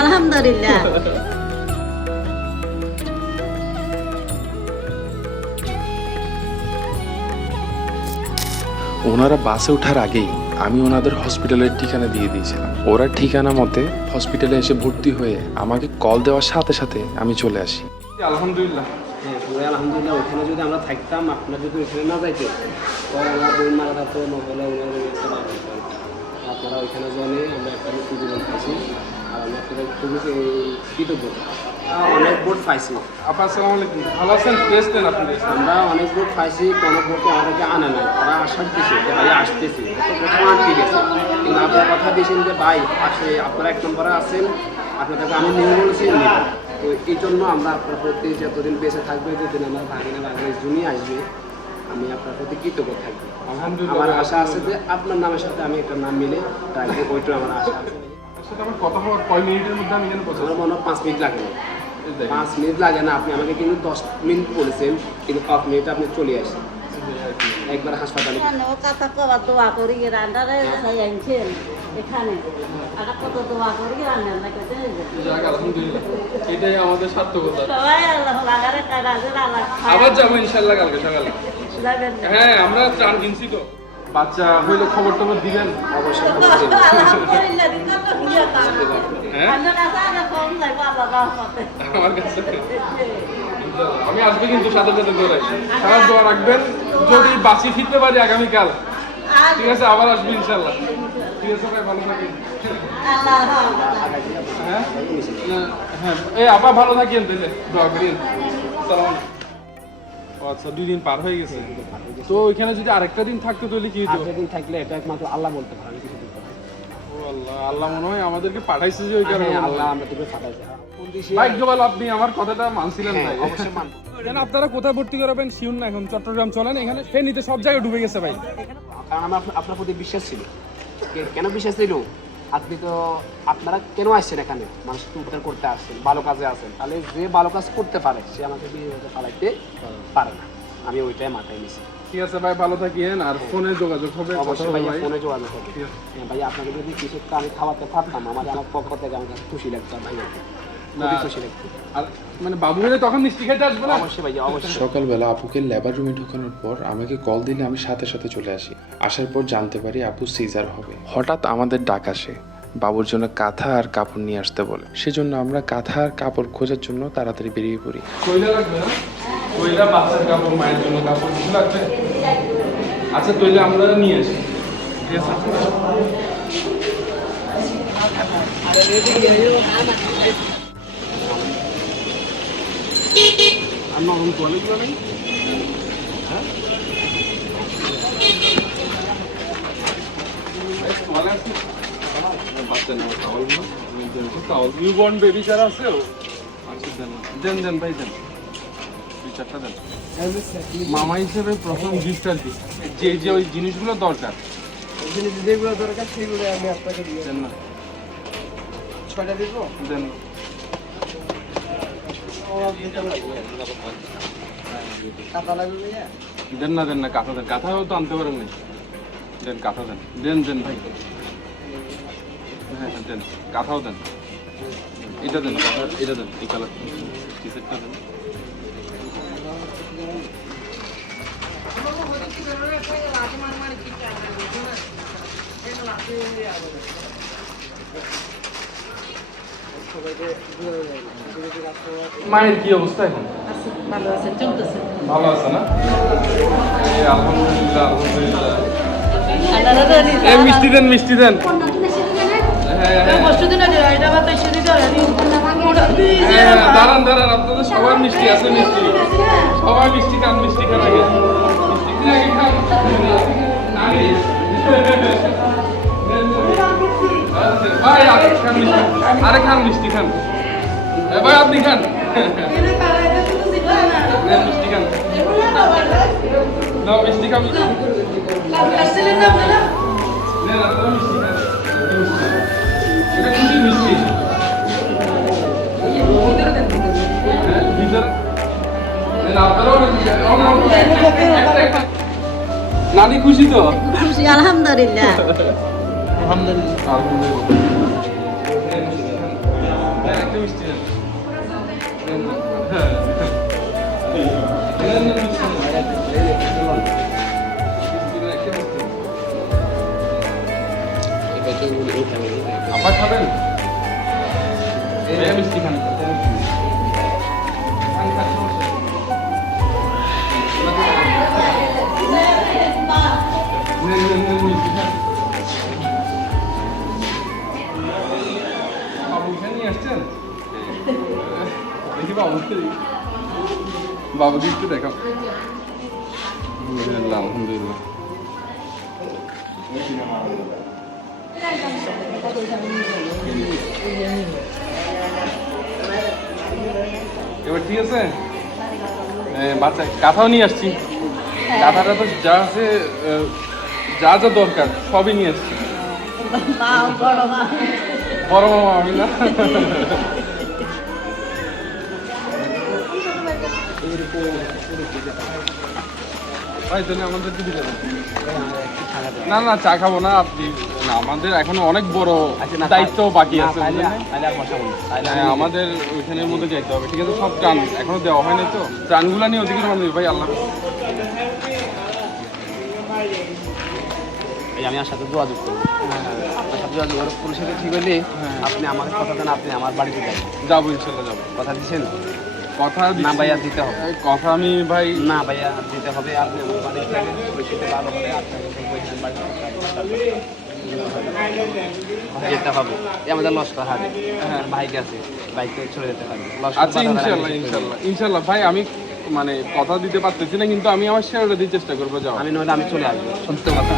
আলহামদুলিল্লাহ। ওনারা বাসে ওঠার আগেই আমি ওনাদের হসপিটালের ঠিকানা দিয়ে দিয়েছিলাম। ওরা ঠিকানা মতে হসপিটালে এসে ভর্তি হয়ে আমাকে কল দেওয়ার সাথে সাথে আমি চলে আসি। আলহামদুলিল্লাহ। হ্যাঁ পুরো আলহামদুলিল্লাহ। ওখানে যদি আমরা থাকতাম, আপনার যদি ওখানে না যাইতে পরে আমার দুই মারা তো নহলে ওনার একটা লাভ হতো। আপনারা ওইখানে জনে আমরা একটা সুযোগ পাইছি, আর আমরা আপনাদের খুবই কৃতজ্ঞ। অনেক ভোট পাইছি। আপা আসসালামু আলাইকুম, ভালো আছেন? প্লেস দেন আপনি। আমরা অনেক ভোট পাইছি, কোনো ভোটে আমাদেরকে আনে নাই, তারা আশ্বাস দিয়েছে যে ভাই আসতেছি, তো প্রথম আনতে গেছে। কিন্তু আপনার কথা দিয়েছেন যে ভাই আসে, আপনারা এক নম্বরে আছেন, আপনাদেরকে আমি নিয়ে বলেছি নিব। তো এই জন্য আমরা আপনার প্রতি যতদিন বেঁচে থাকবে, যতদিন আমার ভাগিনা ভাগিনা জুনি আসবে, আমি আপনার প্রতি কৃতজ্ঞ থাকবো। আলহামদুলিল্লাহ। আমার আশা আছে যে আপনার নামের সাথে আমি একটা নাম মিলে রাখবো, ওইটা আমার আশা আছে। আপনার সাথে আমার কথা হওয়ার কয় মিনিটের মধ্যে আমি এখানে পৌঁছাবো? আমার মনে হয় 5 মিনিট লাগে না। 5 মিনিট লাগে না। আপনি আমাকে কিন্তু 10 মিনিট বলেছেন, কিন্তু 5 মিনিট আপনি চলে আসেন একবার হাসপাতালে। ও কথা কবা দোয়া করি রান্নারে আনছেন এখানে, আর কত দোয়া করি রান্না না করতে। যাক আলহামদুলিল্লাহ, এটাই আমাদের সার্থকতা। সবাই আল্লাহ লাগারে কাজে আল্লাহ আবার যাবো ইনশাআল্লাহ কালকে সকালে। যাবেন। হ্যাঁ আমরা ত্রাণ কিনছি তো। বাচ্চা হইলে খবর টবর দিবেন অবশ্যই আলহামদুলিল্লাহ দিন তো ভিডিও তা হ্যাঁ আন্না না সারা ফোন যাই বাবা রহমতে। আমার কাছে। আমি আসবে কিন্তু সাথে সাথে দৌড়াই। সারা দোয়া রাখবেন, যদি বাঁচি ফিরতে পারি আগামীকাল, ঠিক আছে আবার আসবো ইনশাআল্লাহ। ঠিক আছে ভাই, ভালো থাকেন। আল্লাহ হ্যাঁ হ্যাঁ, এই আপা ভালো থাকিয়েন, তাহলে দোয়া করিয়েন। সালাম। ও আচ্ছা, 2 দিন পার হয়ে গেছে। তো ওইখানে যদি আরেকটা দিন থাকতো তাহলে কি হতো? যেদিন থাকলে এটা একমাত্র আল্লাহ বলতে পারে, আমি কিছু বলতে পারি না। ও আল্লাহ, আল্লাহ মনে হয় আমাদেরকে পাঠাইছে যে ওই কারণে। হ্যাঁ, আল্লাহ আমাদেরকে পাঠাইছে। ভাগ্য ভালো আপনি আমার কথাটা মানছিলেন ভাই। অবশ্যই মানবো। আপনারা কোথায় ভর্তি করাবেন শিউন না, এখন চট্টগ্রাম চলেন, এখানে ফেনীতে সব জায়গায় ডুবে গেছে ভাই। কারণ আমার আপনার প্রতি বিশ্বাস ছিল। কেন বিশ্বাস ছিল? আপনি তো আপনারা কেন আসছেন এখানে? মানুষকে উদ্ধার করতে আসছেন, ভালো কাজে আসেন। তাহলে যে ভালো কাজ করতে পারে সে আমাকে বিয়ে পালাইতে পারে না। আমি ওইটাই মাথায় নিয়েছি। ঠিক আছে ভাই, ভালো থাকিয়েন, আর ফোনে যোগাযোগ হবে। অবশ্যই ভাইয়া, ভাই ফোনে যোগাযোগ হবে। হ্যাঁ ভাইয়া, আপনাকে যদি কিছুটা আমি খাওয়াতে পারতাম, আমার পক্ষ থেকে আমাকে খুশি লাগতো ভাইয়া, খুবই খুশি লাগতো। আর মানে বাবু হলে তখন মিষ্টি খেতে আসবে না? অবশ্যই ভাইয়া, অবশ্যই। সকালবেলা আপুকে লেবার রুমে ঢোকানোর পর আমাকে কল দিলে আমি সাথে সাথে চলে আসি। আসার পর জানতে পারি আপু সিজার হবে। হঠাৎ আমাদের ডাক আসে বাবুর জন্য কাঁথা আর কাপড় নিয়ে আসতে বলে। সেজন্য আমরা কাঁথা আর কাপড় খোঁজার জন্য তাড়াতাড়ি বেরিয়ে পড়ি। কইলা লাগবে না? কইলা বাচ্চার কাপড়, মায়ের জন্য কাপড় কিছু লাগবে? আচ্ছা তৈলে আমরা নিয়ে আসি। ঠিক আছে। আর নরম কোয়ালিটি নেই। নিউবর্ন বেবি যারা আছে, আচ্ছা দেন দেন ভাই, দেন 2-4টা দেন। মামা হিসেবে প্রথম গিফট আর কি, যে যে ওই জিনিসগুলো দরকার যেগুলো দরকার সেগুলো আমি আপনাকে দিয়ে দেন না, 6টা দিব। দেন টাকা লাগবে ভাইয়া? দেন না, দেন না, কাঁথা দেন। কাঁথাও তো আনতে পারেন না। দেন কাঁথা দেন, দেন দেন ভাই। হ্যাঁ হ্যাঁ দেন, কাঁথাও দেন। এটা দেন, কাঁথা এটা দেন, এই কালার টি শার্টটা দেন। মায়ের কি অবস্থা এখন? ভালো আছেন, চলতেছে। ভালো আছে না? এই আলহামদুলিল্লাহ, আলহামদুলিল্লাহ। এই মিষ্টি দেন, মিষ্টি দেন। হ্যাঁ হ্যাঁ হ্যাঁ, দাঁড়ান দাঁড়ান, আপনাদের সবার মিষ্টি আছে, মিষ্টি সবাই মিষ্টি খান, মিষ্টি খান আগে, মিষ্টি আগে খান। নানি। ভাই আরে খান মিষ্টি, আরে খান মিষ্টি খান। ভাই আপনি খান। নেন মিষ্টি খান, নাও মিষ্টি খান। নেন আপনারা মিষ্টি খান। এটা খুবই মিষ্টি। হ্যাঁ ভিতরে নেন, আপনারাও নানি খুশি তো? খুশি আলহামদুলিল্লাহ। আলহামদুলিল্লাহ। আরেকটা মিষ্টি নেন। হ্যাঁ। নেন, নেন, মিষ্টি নেন। আব্বা খাবেন? ভাইয়া মিষ্টি খান। খান, খান, সমস্যা নেই। নেন, নেন, নেন, মিষ্টি খান। বাবু এখানে নিয়ে আসছেন? দেখি বাবুকে দেখি। বাবুকে একটু দেখাও। আলহামদুলিল্লাহ, আলহামদুলিল্লাহ। এবার ঠিক আছে? বাচ্চা কাঁথাও নিয়ে আসছি। কাঁথাটা তো যা আছে, যা যা দরকার সবই নিয়ে আসছি। মা বড় মা বড় মামা আমি না। ভাই তাহলে আমাদের দিদি যাবেন? না না, চা খাবো না। আপনি না, আমাদের এখনো অনেক বড় দায়িত্ব বাকি আছে। হ্যাঁ, আমাদের ওইখানের মধ্যে যাইতে হবে। ঠিক আছে, সব ত্রাণ এখনো দেওয়া হয়নি তো। ত্রাণগুলো নিয়ে ওদিকে রওনা দিই ভাই। আল্লাহ আমি আমার সাথে যোগাযোগ করবো। আপনার সাথে যোগাযোগ করে পুলিশের সাথে ঠিক হলে আপনি আমাকে কথা দেন, আপনি আমার বাড়িতে যাবেন। যাবো, ইনশাল্লাহ যাবো। কথা দিচ্ছেন? কথা না ভাইয়া দিতে হবে। কথা আমি ভাই না ভাইয়া দিতে হবে। আপনি আমার বাড়িতে যাবেন, পুলিশের ভালো করে আপনাকে বলবো এখানে বাড়িতে যেতে হবে। এই আমাদের লস্কর হাটে বাইক আছে, বাইকে চলে যেতে হবে। আচ্ছা, ইনশাল্লাহ ইনশাল্লাহ ইনশাল্লাহ ভাই। আমি মানে কথা দিতে পারতেছি না, কিন্তু আমি আমার শেয়ারটা দিয়ে চেষ্টা করবো। যাও, আমি নইলে আমি চলে আসবো, সত্য কথা।